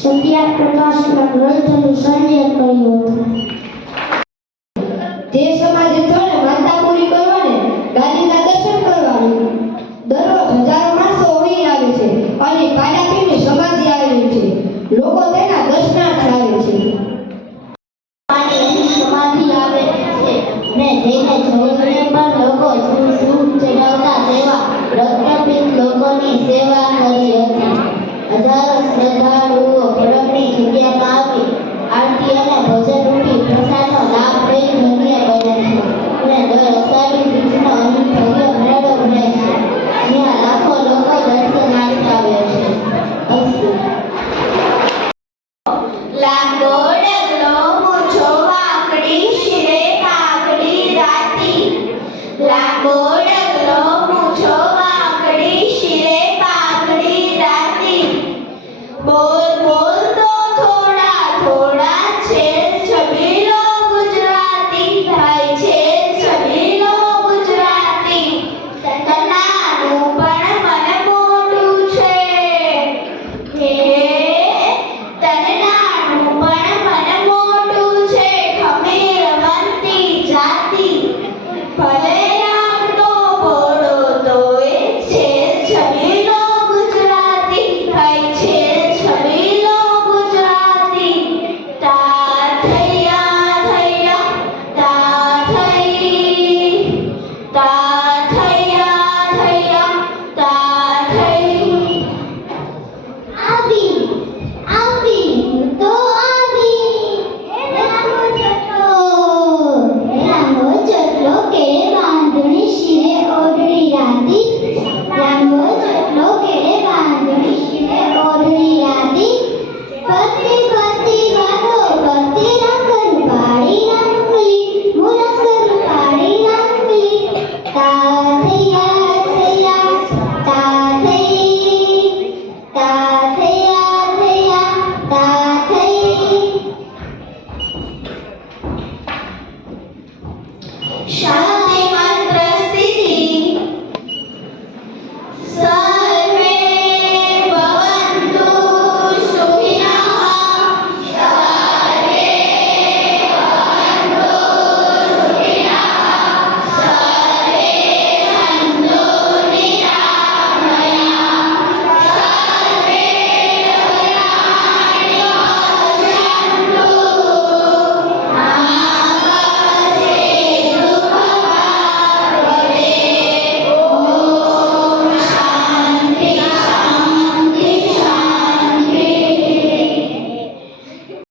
સત્યાપ્રકાશના ગ્રંથનું સર્જન કર્યું હતું. જે સમાજે થોડે માનતા પૂરી કરવાને ગાદીના દર્શન કરવાનું દરરોજ હજારો માણસો અહીં આવે છે અને પાડાપીરની સમાધિ આવેલી છે. લોકો તેના દર્શનાર્થે આવે છે. સમાધિ આવે છે ને જઈને જઈને પણ લોકો સૂપ ચડાવતા તેવા રક્તપિત લોકોની સેવા કરી હતી. હજારો શ્રદ્ધાળુઓ પરમની જગ્યામાં આવી આરતી અને ભજન રૂપી પ્રસાદનો લાભ લઈ ધન્ય બને છે. અને દર અષાઢી બીજનો અહીં ભવ્ય મેળો ભરાય છે, જ્યાં લાખો લોકો દર્શનાર્થે આવે છે. અસ્તુ. લાંબો ડગલો મૂછો વાંકડી શિરે કાકડી રાતી. લાંબો ડગલો મૂછો વાંકડી શિરે કાકડી રાતી. બોલ બોલ તો થોડા થોડા છે છબીલો ગુજરાતી ભાઈ છે છબીલો ગુજરાતી. નાનું પણ મને મોટું છે હે તને નાનું પણ મને મોટું છે. ખમીરવંતી જાતિ ભલે આમ તો ભોળો તોય છે છબીલો